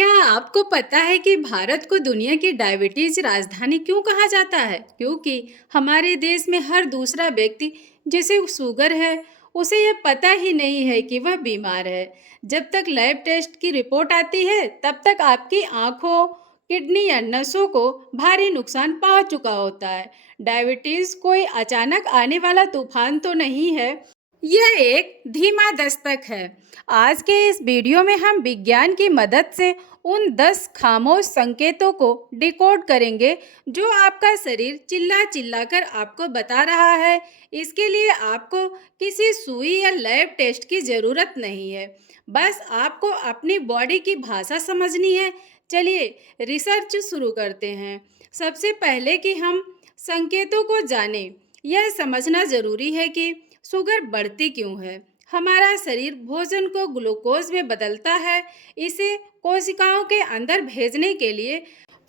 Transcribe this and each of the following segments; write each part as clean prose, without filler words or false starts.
क्या आपको पता है कि भारत को दुनिया की डायबिटीज राजधानी क्यों कहा जाता है? क्योंकि हमारे देश में हर दूसरा व्यक्ति जिसे शुगर है, उसे यह पता ही नहीं है कि वह बीमार है। जब तक लैब टेस्ट की रिपोर्ट आती है, तब तक आपकी आंखों, किडनी या नसों को भारी नुकसान पहुंच चुका होता है। डायबिटीज कोई अचानक आने वाला तूफान तो नहीं है, यह एक धीमा दस्तक है। आज के इस वीडियो में हम विज्ञान की मदद से उन 10 खामोश संकेतों को डिकोड करेंगे जो आपका शरीर चिल्ला चिल्ला कर आपको बता रहा है। इसके लिए आपको किसी सुई या लैब टेस्ट की ज़रूरत नहीं है, बस आपको अपनी बॉडी की भाषा समझनी है। चलिए रिसर्च शुरू करते हैं। सबसे पहले कि हम संकेतों को जानें, यह समझना ज़रूरी है कि शुगर बढ़ती क्यों है। हमारा शरीर भोजन को ग्लूकोज में बदलता है, इसे कोशिकाओं के अंदर भेजने के लिए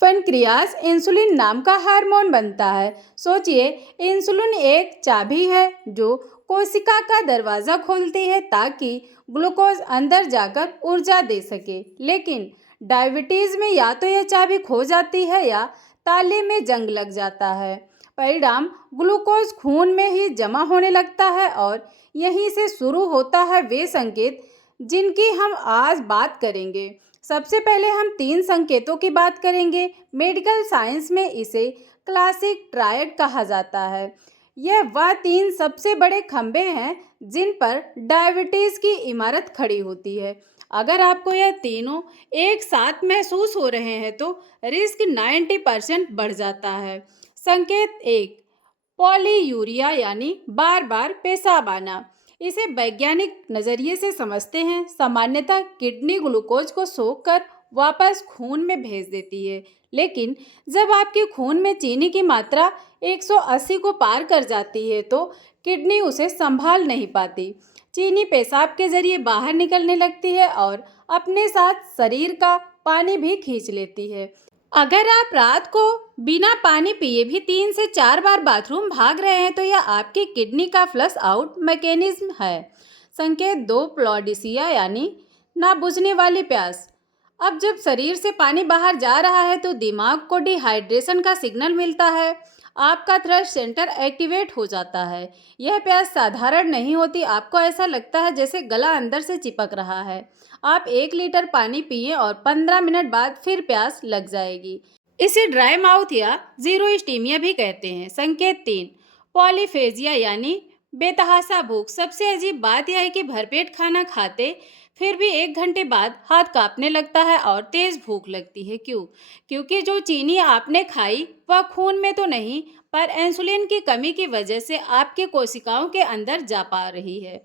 पैनक्रियास इंसुलिन नाम का हार्मोन बनता है। सोचिए, इंसुलिन एक चाबी है जो कोशिका का दरवाज़ा खोलती है ताकि ग्लूकोज अंदर जाकर ऊर्जा दे सके। लेकिन डायबिटीज़ में या तो यह चाबी खो जाती है या ताले में जंग लग जाता है। परिणाम ग्लूकोज खून में ही जमा होने लगता है और यहीं से शुरू होता है वे संकेत जिनकी हम आज बात करेंगे। सबसे पहले हम 3 संकेतों की बात करेंगे। मेडिकल साइंस में इसे क्लासिक ट्रायड कहा जाता है। यह वह 3 सबसे बड़े खंभे हैं जिन पर डायबिटीज़ की इमारत खड़ी होती है। अगर आपको यह तीनों एक साथ महसूस हो रहे हैं तो रिस्क 90% बढ़ जाता है। संकेत 1, पॉलीयूरिया यानी बार बार पेशाब आना। इसे वैज्ञानिक नज़रिए से समझते हैं। सामान्यतः किडनी ग्लूकोज को सोख कर वापस खून में भेज देती है, लेकिन जब आपके खून में चीनी की मात्रा 180 को पार कर जाती है तो किडनी उसे संभाल नहीं पाती। चीनी पेशाब के जरिए बाहर निकलने लगती है और अपने साथ शरीर का पानी भी खींच लेती है। अगर आप रात को बिना पानी पिए भी 3 से 4 बार बाथरूम भाग रहे हैं तो यह आपकी किडनी का फ्लश आउट मैकेनिज्म है। संकेत 2, प्लॉडिसिया यानी ना बुझने वाली प्यास। अब जब शरीर से पानी बाहर जा रहा है तो दिमाग को डिहाइड्रेशन का सिग्नल मिलता है। आपका थ्रस्ट सेंटर एक्टिवेट हो जाता है। यह प्यास साधारण नहीं होती, आपको ऐसा लगता है जैसे गला अंदर से चिपक रहा है। आप 1 लीटर पानी पिए और 15 मिनट बाद फिर प्यास लग जाएगी। इसे ड्राई माउथ या जीरो स्टीमिया भी कहते हैं। संकेत 3, पॉलीफेजिया यानी बेतहासा भूख। सबसे अजीब बात यह है कि भरपेट खाना खाते फिर भी 1 घंटे बाद हाथ कांपने लगता है और तेज भूख लगती है। क्यों? क्योंकि जो चीनी आपने खाई वह खून में तो नहीं, पर इंसुलिन की कमी की वजह से आपके कोशिकाओं के अंदर जा पा रही है।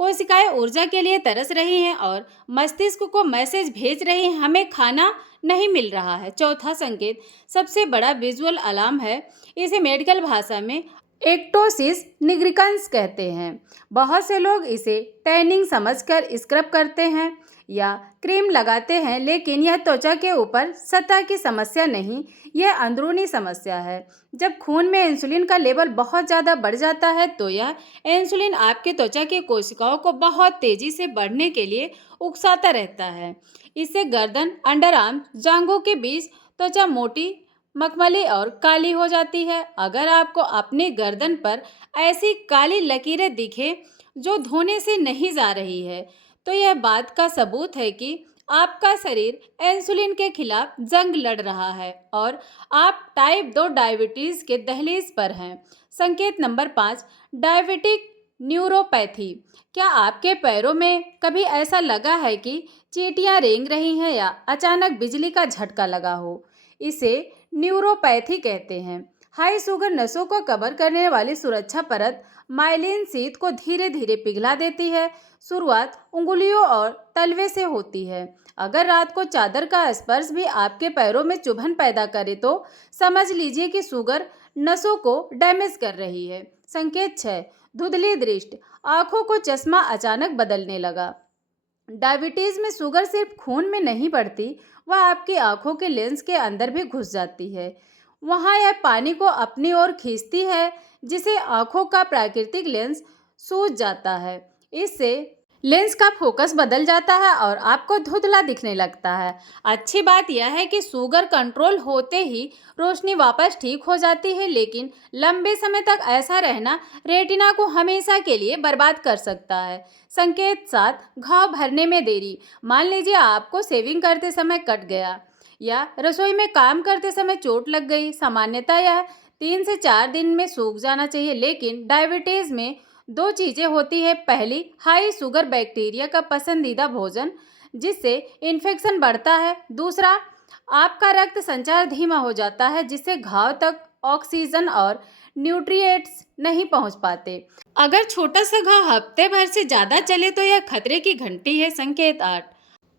कोशिकाएं ऊर्जा के लिए तरस रही हैं और मस्तिष्क को मैसेज भेज रही हैं, हमें खाना नहीं मिल रहा है। चौथा संकेत सबसे बड़ा विजुअल अलार्म है। इसे मेडिकल भाषा में एक्टोसिस निग्रिकन्स कहते हैं। बहुत से लोग इसे टैनिंग समझकर स्क्रब करते हैं या क्रीम लगाते हैं, लेकिन यह त्वचा के ऊपर सतह की समस्या नहीं, यह अंदरूनी समस्या है। जब खून में इंसुलिन का लेवल बहुत ज़्यादा बढ़ जाता है तो यह इंसुलिन आपके त्वचा की कोशिकाओं को बहुत तेज़ी से बढ़ने के लिए उकसाता रहता है। इससे गर्दन, अंडरआर्म, जांघों के बीच त्वचा मोटी, मखमली और काली हो जाती है। अगर आपको अपनी गर्दन पर ऐसी काली लकीरें दिखे जो धोने से नहीं जा रही है, तो यह बात का सबूत है कि आपका शरीर इंसुलिन के खिलाफ जंग लड़ रहा है और आप टाइप 2 डायबिटीज़ के दहलीज पर हैं। संकेत नंबर 5, डायबिटिक न्यूरोपैथी। क्या आपके पैरों में कभी ऐसा लगा है कि चींटियां रेंग रही हैं या अचानक बिजली का झटका लगा हो? इसे न्यूरोपैथी कहते हैं। हाई शुगर नसों को कवर करने वाली सुरक्षा परत माइलिन शीथ को धीरे धीरे पिघला देती है। शुरुआत उंगलियों और तलवे से होती है। अगर रात को चादर का स्पर्श भी आपके पैरों में चुभन पैदा करे तो समझ लीजिए कि शुगर नसों को डैमेज कर रही है। संकेत 6, धुंधली दृष्टि। आंखों को चश्मा अचानक बदलने लगा। डायबिटीज़ में शुगर सिर्फ खून में नहीं बढ़ती, वह आपकी आंखों के लेंस के अंदर भी घुस जाती है। वहाँ यह पानी को अपनी ओर खींचती है, जिसे आंखों का प्राकृतिक लेंस सूज जाता है। इससे लेंस का फोकस बदल जाता है और आपको धुंधला दिखने लगता है। अच्छी बात यह है कि शुगर कंट्रोल होते ही रोशनी वापस ठीक हो जाती है, लेकिन लंबे समय तक ऐसा रहना रेटिना को हमेशा के लिए बर्बाद कर सकता है। संकेत 7, घाव भरने में देरी। मान लीजिए आपको शेविंग करते समय कट गया या रसोई में काम करते समय चोट लग गई। सामान्यतः यह 3 से 4 दिन में सूख जाना चाहिए, लेकिन डायबिटीज में दो चीज़ें होती है। पहली, हाई शुगर बैक्टीरिया का पसंदीदा भोजन जिससे इन्फेक्शन बढ़ता है। दूसरा, आपका रक्त संचार धीमा हो जाता है जिससे घाव तक ऑक्सीजन और न्यूट्रिएंट्स नहीं पहुंच पाते। अगर छोटा सा घाव हफ्ते भर से ज़्यादा चले तो यह खतरे की घंटी है। संकेत 8,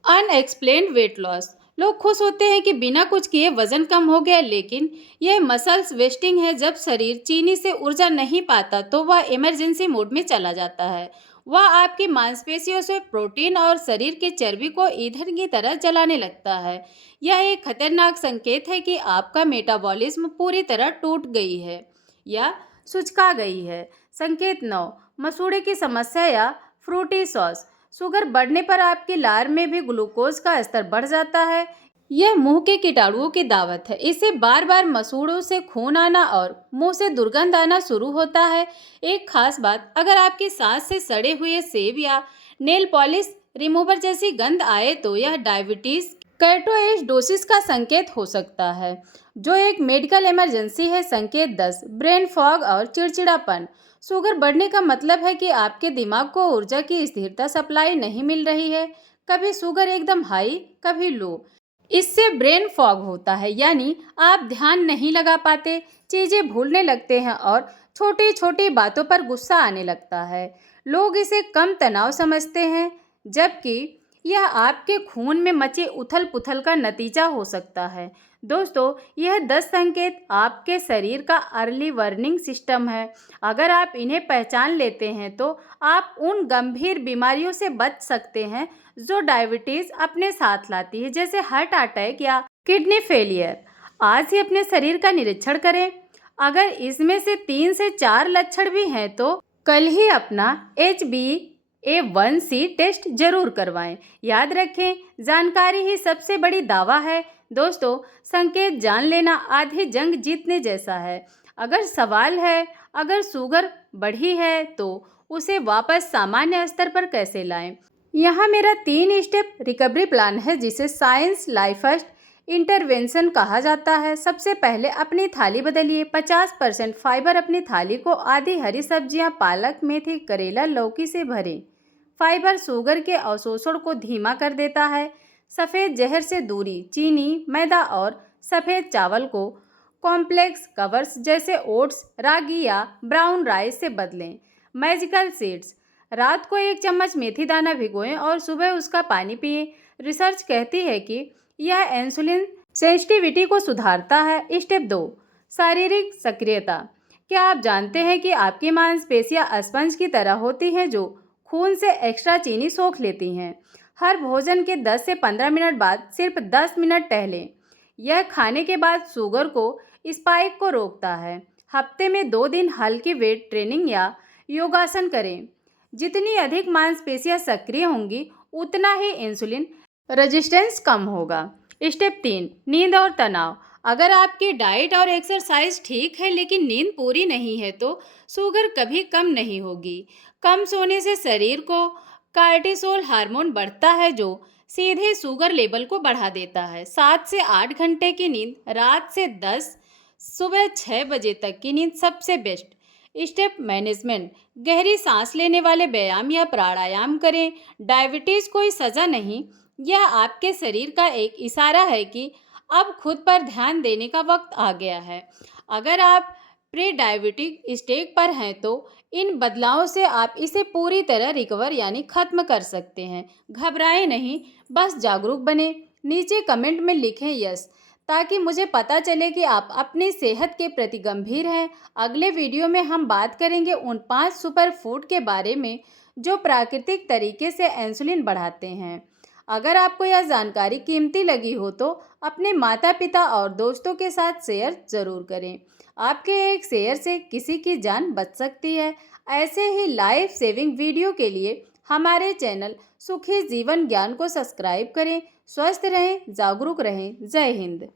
अनएक्सप्लेन्ड वेट लॉस। लोग खुश होते हैं कि बिना कुछ किए वजन कम हो गया, लेकिन यह मसल्स वेस्टिंग है। जब शरीर चीनी से ऊर्जा नहीं पाता तो वह इमरजेंसी मोड में चला जाता है। वह आपकी मांसपेशियों से प्रोटीन और शरीर के चर्बी को ईंधन की तरह जलाने लगता है। यह एक खतरनाक संकेत है कि आपका मेटाबॉलिज्म पूरी तरह टूट गई है या सुचका गई है। संकेत 9, मसूड़े की समस्या या फ्रूटी सॉस। शुगर बढ़ने पर आपकी लार में भी ग्लूकोज का स्तर बढ़ जाता है। यह मुंह के कीटाणुओं की दावत है। इससे बार बार मसूड़ों से खून आना और मुंह से दुर्गंध आना शुरू होता है। एक खास बात, अगर आपकी सांस से सड़े हुए सेब या नेल पॉलिश रिमूवर जैसी गंध आए तो यह डायबिटीज कैटोएसिडोसिस का संकेत हो सकता है, जो एक मेडिकल इमरजेंसी है। संकेत 10, ब्रेन फॉग और चिड़चिड़ापन। शुगर बढ़ने का मतलब है कि आपके दिमाग को ऊर्जा की स्थिरता सप्लाई नहीं मिल रही है। कभी शुगर एकदम हाई, कभी लो। इससे ब्रेन फॉग होता है, यानी आप ध्यान नहीं लगा पाते, चीज़ें भूलने लगते हैं और छोटी छोटी बातों पर गुस्सा आने लगता है। लोग इसे कम तनाव समझते हैं, जबकि यह आपके खून में मचे उथल पुथल का नतीजा हो सकता है। दोस्तों, यह 10 संकेत आपके शरीर का अर्ली वार्निंग सिस्टम है। अगर आप इन्हें पहचान लेते हैं तो आप उन गंभीर बीमारियों से बच सकते हैं जो डायबिटीज अपने साथ लाती है, जैसे हार्ट अटैक या किडनी फेलियर। आज ही अपने शरीर का निरीक्षण करें। अगर इसमें से 3 से 4 लक्षण भी हैं तो कल ही अपना HbA1c टेस्ट जरूर करवाएं। याद रखें, जानकारी ही सबसे बड़ी दावा है। दोस्तों, संकेत जान लेना आधी जंग जीतने जैसा है। अगर सवाल है, अगर शुगर बढ़ी है तो उसे वापस सामान्य स्तर पर कैसे लाएं? यहाँ मेरा 3 स्टेप रिकवरी प्लान है जिसे साइंस लाइफ फर्स्ट इंटरवेंशन कहा जाता है। सबसे पहले अपनी थाली बदलिए। 50% फाइबर अपनी थाली को आधी हरी सब्जियां, पालक, मेथी, करेला, लौकी से भरें। फाइबर शुगर के अवशोषण को धीमा कर देता है। सफ़ेद जहर से दूरी, चीनी, मैदा और सफ़ेद चावल को कॉम्प्लेक्स कवर्स जैसे ओट्स, रागी या ब्राउन राइस से बदलें। मैजिकल सीड्स, रात को 1 चम्मच मेथी दाना भिगोएं और सुबह उसका पानी पिएं। रिसर्च कहती है कि यह इंसुलिन सेंसिटिविटी को सुधारता है। स्टेप 2, शारीरिक सक्रियता। क्या आप जानते हैं कि आपकी मांसपेशियां स्पंज की तरह होती हैं जो खून से एक्स्ट्रा चीनी सोख लेती हैं? हर भोजन के 10 से 15 मिनट बाद सिर्फ 10 मिनट टहलें। यह खाने के बाद शुगर को स्पाइक को रोकता है। हफ्ते में 2 दिन हल्की वेट ट्रेनिंग या योगासन करें। जितनी अधिक मांसपेशियां सक्रिय होंगी, उतना ही इंसुलिन रेजिस्टेंस कम होगा। स्टेप 3, नींद और तनाव। अगर आपकी डाइट और एक्सरसाइज ठीक है लेकिन नींद पूरी नहीं है तो शुगर कभी कम नहीं होगी। कम सोने से शरीर को कार्टिसोल हार्मोन बढ़ता है जो सीधे शुगर लेवल को बढ़ा देता है। 7 से 8 घंटे की नींद, रात से 10 सुबह 6 बजे तक की नींद सबसे बेस्ट। स्टेप मैनेजमेंट, गहरी सांस लेने वाले व्यायाम या प्राणायाम करें। डायबिटीज कोई सज़ा नहीं, यह आपके शरीर का एक इशारा है कि अब खुद पर ध्यान देने का वक्त आ गया है। अगर आप प्री डायबिटिक स्टेज पर हैं तो इन बदलावों से आप इसे पूरी तरह रिकवर यानी खत्म कर सकते हैं। घबराएं नहीं, बस जागरूक बने। नीचे कमेंट में लिखें यस, ताकि मुझे पता चले कि आप अपनी सेहत के प्रति गंभीर हैं। अगले वीडियो में हम बात करेंगे उन 5 सुपर फूड के बारे में जो प्राकृतिक तरीके से इंसुलिन बढ़ाते हैं। अगर आपको यह जानकारी कीमती लगी हो तो अपने माता पिता और दोस्तों के साथ शेयर ज़रूर करें। आपके एक शेयर से किसी की जान बच सकती है। ऐसे ही लाइफ सेविंग वीडियो के लिए हमारे चैनल सुखी जीवन ज्ञान को सब्सक्राइब करें। स्वस्थ रहें, जागरूक रहें। जय हिंद।